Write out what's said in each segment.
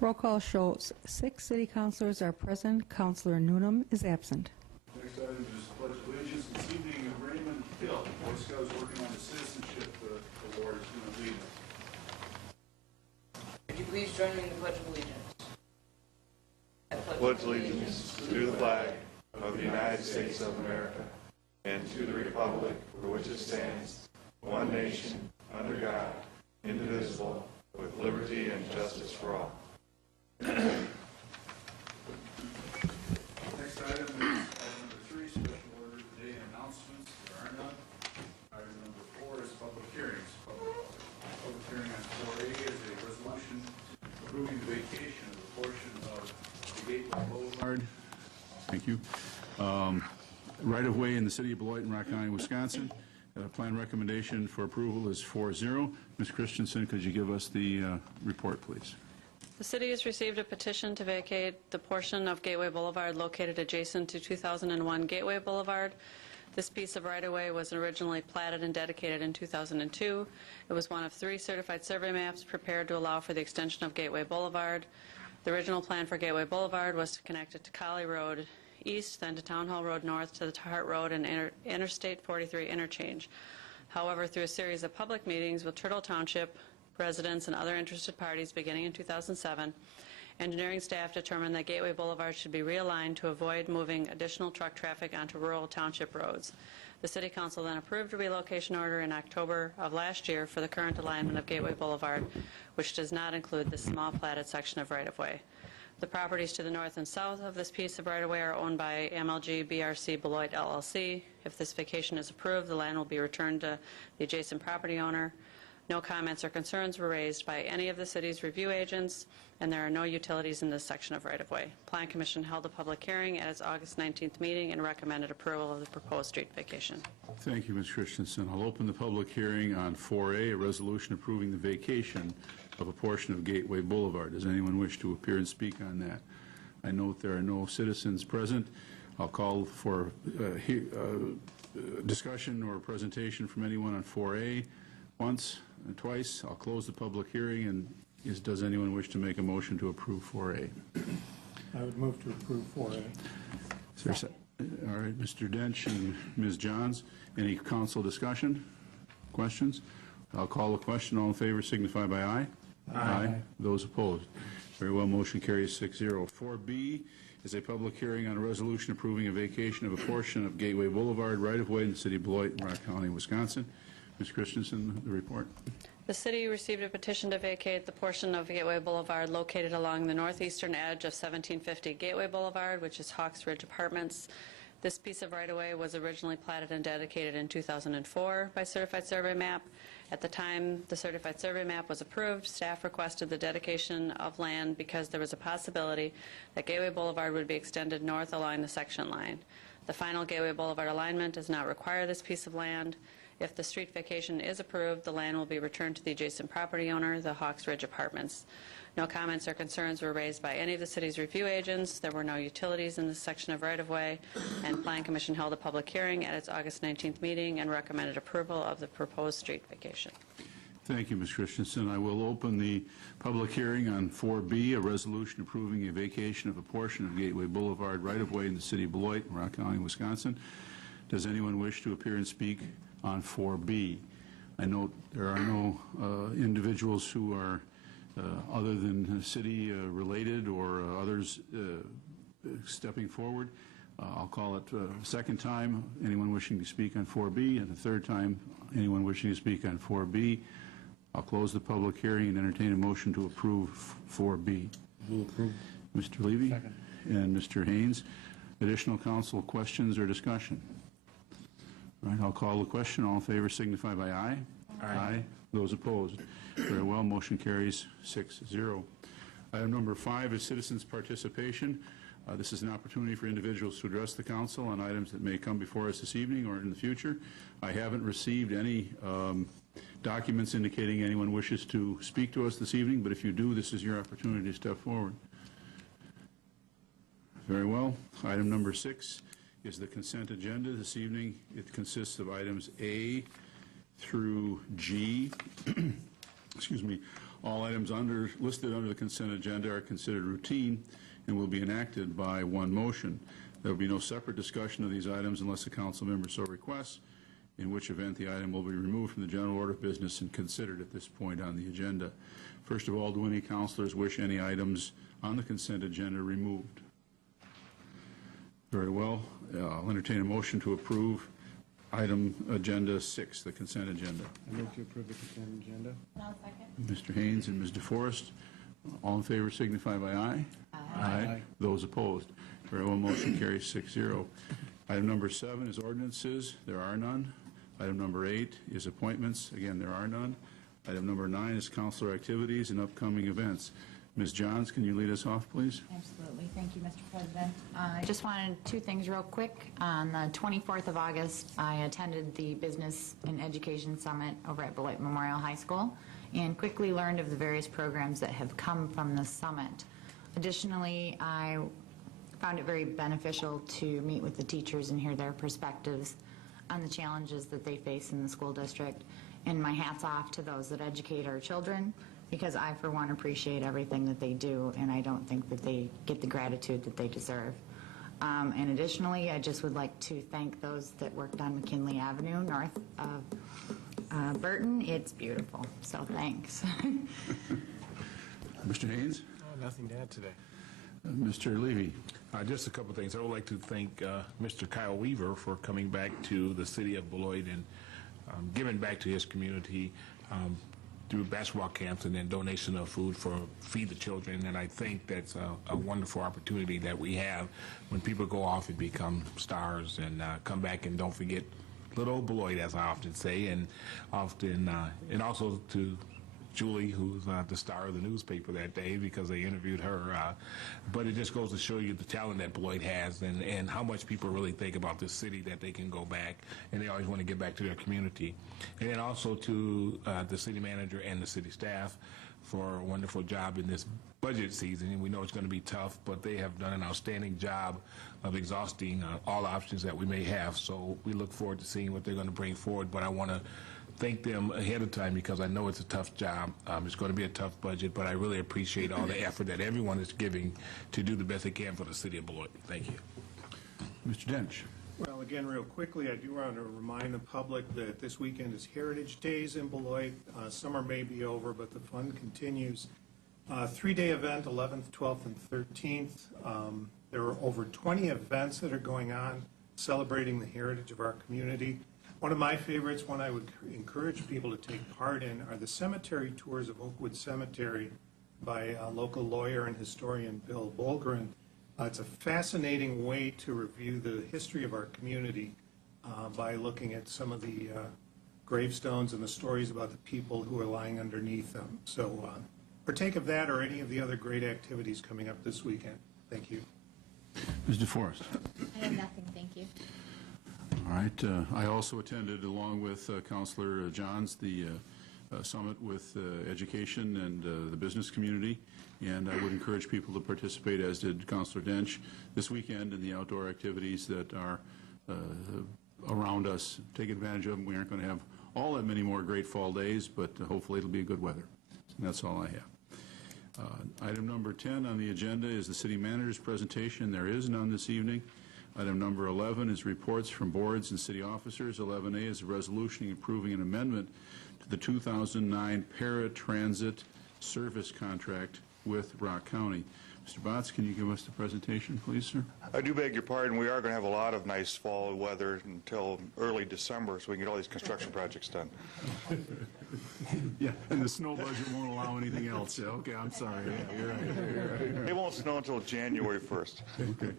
Roll call shows 6 city councilors are present. Councilor Noonan is absent. Next item is pledge of allegiance. This evening, Raymond Hill, Boy Scouts working on the citizenship award, is going to lead us. Would you please join me in the Pledge of Allegiance? I pledge allegiance to the flag of the United States of America and to the republic for which it stands, one nation, under God, indivisible, with liberty and justice for all. Next item is item number 3, special order of the day and announcements. There are none. Item number 4 is public hearings. Public hearing on 4A is a resolution approving the vacation of a portion of the Gateway Boulevard. Thank you. Right-of-way in the city of Beloit and Rock County, Wisconsin. Plan recommendation for approval is 4-0. Ms. Christensen, could you give us the report, please? The city has received a petition to vacate the portion of Gateway Boulevard located adjacent to 2001 Gateway Boulevard. This piece of right-of-way was originally platted and dedicated in 2002. It was one of 3 certified survey maps prepared to allow for the extension of Gateway Boulevard. The original plan for Gateway Boulevard was to connect it to Collie Road east, then to Town Hall Road north, to the Hart Road and Interstate 43 interchange. However, through a series of public meetings with Turtle Township residents and other interested parties beginning in 2007, engineering staff determined that Gateway Boulevard should be realigned to avoid moving additional truck traffic onto rural township roads. The City Council then approved a relocation order in October of last year for the current alignment of Gateway Boulevard, which does not include this small platted section of right-of-way. The properties to the north and south of this piece of right-of-way are owned by MLG BRC Beloit LLC. If this vacation is approved, the land will be returned to the adjacent property owner. No comments or concerns were raised by any of the city's review agents, and there are no utilities in this section of right-of-way. Plan Commission held a public hearing at its August 19th meeting and recommended approval of the proposed street vacation. Thank you, Ms. Christensen. I'll open the public hearing on 4A, a resolution approving the vacation of a portion of Gateway Boulevard. Does anyone wish to appear and speak on that? I note there are no citizens present. I'll call for discussion or presentation from anyone on 4A. Once and twice. I'll close the public hearing. And does anyone wish to make a motion to approve 4A? I would move to approve 4A. All right, Mr. Dench and Ms. Johns. Any council discussion? Questions? I'll call the question. All in favor signify by aye. Aye. Those opposed? Very well, motion carries 6-0. 4B is a public hearing on a resolution approving a vacation of a portion of Gateway Boulevard right-of-way in the city of Beloit, Rock County, Wisconsin. Ms. Christensen, the report. The city received a petition to vacate the portion of Gateway Boulevard located along the northeastern edge of 1750 Gateway Boulevard, which is Hawks Ridge Apartments. This piece of right-of-way was originally platted and dedicated in 2004 by Certified Survey Map. At the time the Certified Survey Map was approved, staff requested the dedication of land because there was a possibility that Gateway Boulevard would be extended north along the section line. The final Gateway Boulevard alignment does not require this piece of land. If the street vacation is approved, the land will be returned to the adjacent property owner, the Hawks Ridge Apartments. No comments or concerns were raised by any of the city's review agents. There were no utilities in this section of right-of-way, and Plan Commission held a public hearing at its August 19th meeting and recommended approval of the proposed street vacation. Thank you, Ms. Christensen. I will open the public hearing on 4B, a resolution approving a vacation of a portion of Gateway Boulevard right-of-way in the city of Beloit, Rock County, Wisconsin. Does anyone wish to appear and speak on 4B? I note there are no individuals who are other than city related or others stepping forward. I'll call it a second time, anyone wishing to speak on 4B, and a third time, anyone wishing to speak on 4B. I'll close the public hearing and entertain a motion to approve 4B. Will approve. Mr. Levy? Second. And Mr. Haynes. Additional council questions or discussion? All right, I'll call the question. All in favor signify by aye. Aye. Those opposed? Very well, motion carries 6-0. Item number 5 is citizens' participation. This is an opportunity for individuals to address the council on items that may come before us this evening or in the future. I haven't received any documents indicating anyone wishes to speak to us this evening, but if you do, this is your opportunity to step forward. Very well. Item number 6 is the consent agenda. This evening, it consists of items A through G. Excuse me. All items listed under the consent agenda are considered routine and will be enacted by one motion. There will be no separate discussion of these items unless the council member so requests, in which event the item will be removed from the general order of business and considered at this point on the agenda. First of all, do any councilors wish any items on the consent agenda removed? Very well. I'll entertain a motion to approve item agenda 6, the consent agenda. I move to approve the consent agenda. I'll second. Mr. Haynes and Ms. DeForest, all in favor signify by aye. Aye. Those opposed. Very well, motion carries 6-0. Item number 7 is ordinances. There are none. Item number 8 is appointments. Again, there are none. Item number 9 is councilor activities and upcoming events. Ms. Johns, can you lead us off, please? Absolutely. Thank you, Mr. President. I just wanted 2 things real quick. On the 24th of August, I attended the Business and Education Summit over at Beloit Memorial High School and quickly learned of the various programs that have come from the summit. Additionally, I found it very beneficial to meet with the teachers and hear their perspectives on the challenges that they face in the school district. And my hat's off to those that educate our children, because I, for one, appreciate everything that they do, and I don't think that they get the gratitude that they deserve. And additionally, I just would like to thank those that worked on McKinley Avenue north of Burton. It's beautiful, so thanks. Mr. Haynes? Nothing to add today. Mr. Levy? Just a couple things. I would like to thank Mr. Kyle Weaver for coming back to the city of Beloit and giving back to his community through basketball camps and then donation of food for Feed the Children. And I think that's a wonderful opportunity that we have when people go off and become stars and come back and don't forget little old Beloit, as I often say, and and also to Julie, who's the star of the newspaper that day, because they interviewed her. But it just goes to show you the talent that Beloit has and how much people really think about this city, that they can go back and they always want to get back to their community. And then also to the city manager and the city staff for a wonderful job in this budget season. And we know it's going to be tough, but they have done an outstanding job of exhausting all options that we may have. So we look forward to seeing what they're going to bring forward. But I want to thank them ahead of time because I know it's a tough job. It's going to be a tough budget, but I really appreciate all the effort that everyone is giving to do the best they can for the city of Beloit. Thank you. Mr. Dench? Well, again, real quickly, I do want to remind the public that this weekend is Heritage Days in Beloit. Summer may be over, but the fun continues. 3-day event, 11th, 12th, and 13th. There are over 20 events that are going on celebrating the heritage of our community. One of my favorites, one I would encourage people to take part in, are the cemetery tours of Oakwood Cemetery by local lawyer and historian Bill Bolgren. It's a fascinating way to review the history of our community by looking at some of the gravestones and the stories about the people who are lying underneath them. So partake of that or any of the other great activities coming up this weekend. Thank you. Ms. DeForest? I have nothing, thank you. All right. I also attended, along with Councilor Johns, the summit with education and the business community, and I would encourage people to participate, as did Councilor Dench, this weekend in the outdoor activities that are around us. Take advantage of them. We aren't going to have all that many more great fall days, but hopefully it'll be good weather. And that's all I have. Item number 10 on the agenda is the city manager's presentation. There is none this evening. Item number 11 is reports from boards and city officers. 11A is a resolution approving an amendment to the 2009 paratransit service contract with Rock County. Mr. Botts, can you give us the presentation, please, sir? I do beg your pardon. We are going to have a lot of nice fall weather until early December so we can get all these construction projects done. Yeah, and the snow budget won't allow anything else. Yeah, okay, I'm sorry. Yeah, you're right. It won't snow until January 1st. Okay.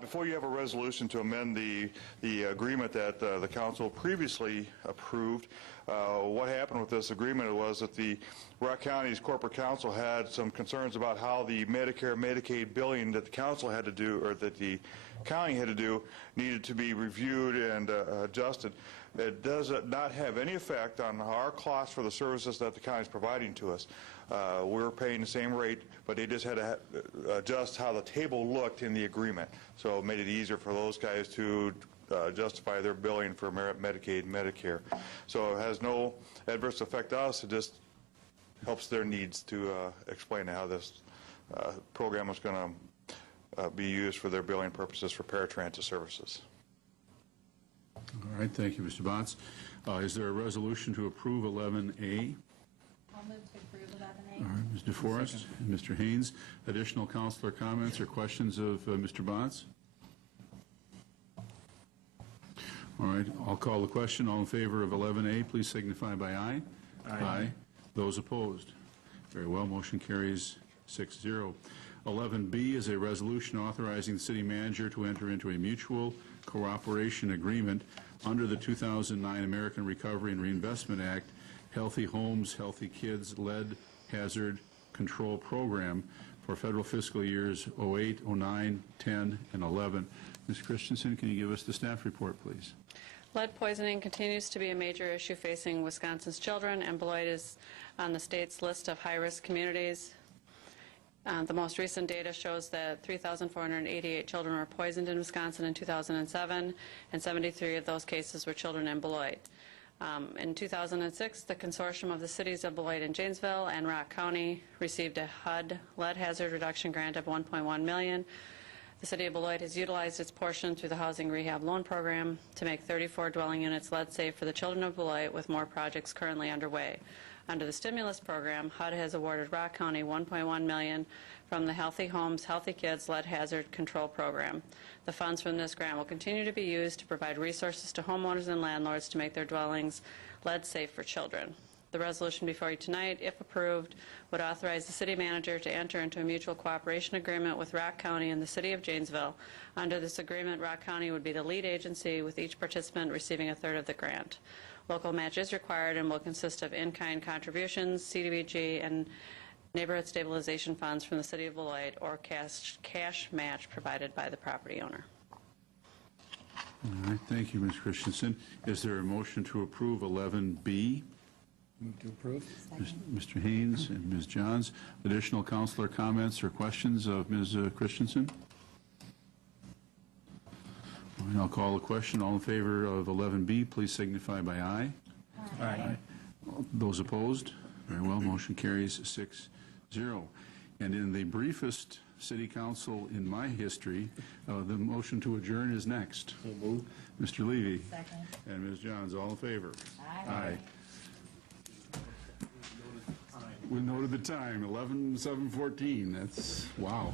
Before you have a resolution to amend the agreement that the council previously approved, what happened with this agreement was that the Rock County's corporate council had some concerns about how the Medicare, Medicaid billing that the council had to do, or that the county had to do, needed to be reviewed and adjusted. It does not have any effect on our costs for the services that the county is providing to us. We're paying the same rate, but they just had to adjust how the table looked in the agreement. So it made it easier for those guys to justify their billing for Medicaid and Medicare. So it has no adverse effect to us. It just helps their needs to explain how this program is going to be used for their billing purposes for paratransit services. All right, thank you, Mr. Botts. Is there a resolution to approve 11A? I'll move to approve 11A. All right, Mr. Forrest and Mr. Haynes. Additional counselor comments or questions of Mr. Botts? All right, I'll call the question. All in favor of 11A, please signify by aye. Aye. Those opposed? Very well, motion carries 6-0. 11B is a resolution authorizing the city manager to enter into a mutual cooperation agreement under the 2009 American Recovery and Reinvestment Act, Healthy Homes, Healthy Kids Lead Hazard Control Program for federal fiscal years 08, 09, 10, and 11. Ms. Christensen, can you give us the staff report, please? Lead poisoning continues to be a major issue facing Wisconsin's children, and Beloit is on the state's list of high-risk communities. The most recent data shows that 3,488 children were poisoned in Wisconsin in 2007, and 73 of those cases were children in Beloit. In 2006, the consortium of the cities of Beloit and Janesville and Rock County received a HUD lead hazard reduction grant of $1.1 million. The city of Beloit has utilized its portion through the Housing Rehab Loan Program to make 34 dwelling units lead safe for the children of Beloit, with more projects currently underway. Under the stimulus program, HUD has awarded Rock County $1.1 million from the Healthy Homes, Healthy Kids Lead Hazard Control Program. The funds from this grant will continue to be used to provide resources to homeowners and landlords to make their dwellings lead safe for children. The resolution before you tonight, if approved, would authorize the city manager to enter into a mutual cooperation agreement with Rock County and the city of Janesville. Under this agreement, Rock County would be the lead agency, with each participant receiving a third of the grant. Local match is required and will consist of in-kind contributions, CDBG, and neighborhood stabilization funds from the city of Beloit, or cash match provided by the property owner. All right, thank you, Ms. Christensen. Is there a motion to approve 11B? Move to approve. Mr. Haynes and Ms. Johns. Additional counselor comments or questions of Ms. Christensen? All right, I'll call the question. All in favor of 11B, please signify by aye. Aye. Those opposed? Very well, motion carries 6-0. And in the briefest city council in my history, the motion to adjourn is next. Mr. Levy. Second. And Ms. Johns, all in favor? Aye. We noted the time, 11:07:14. That's, wow.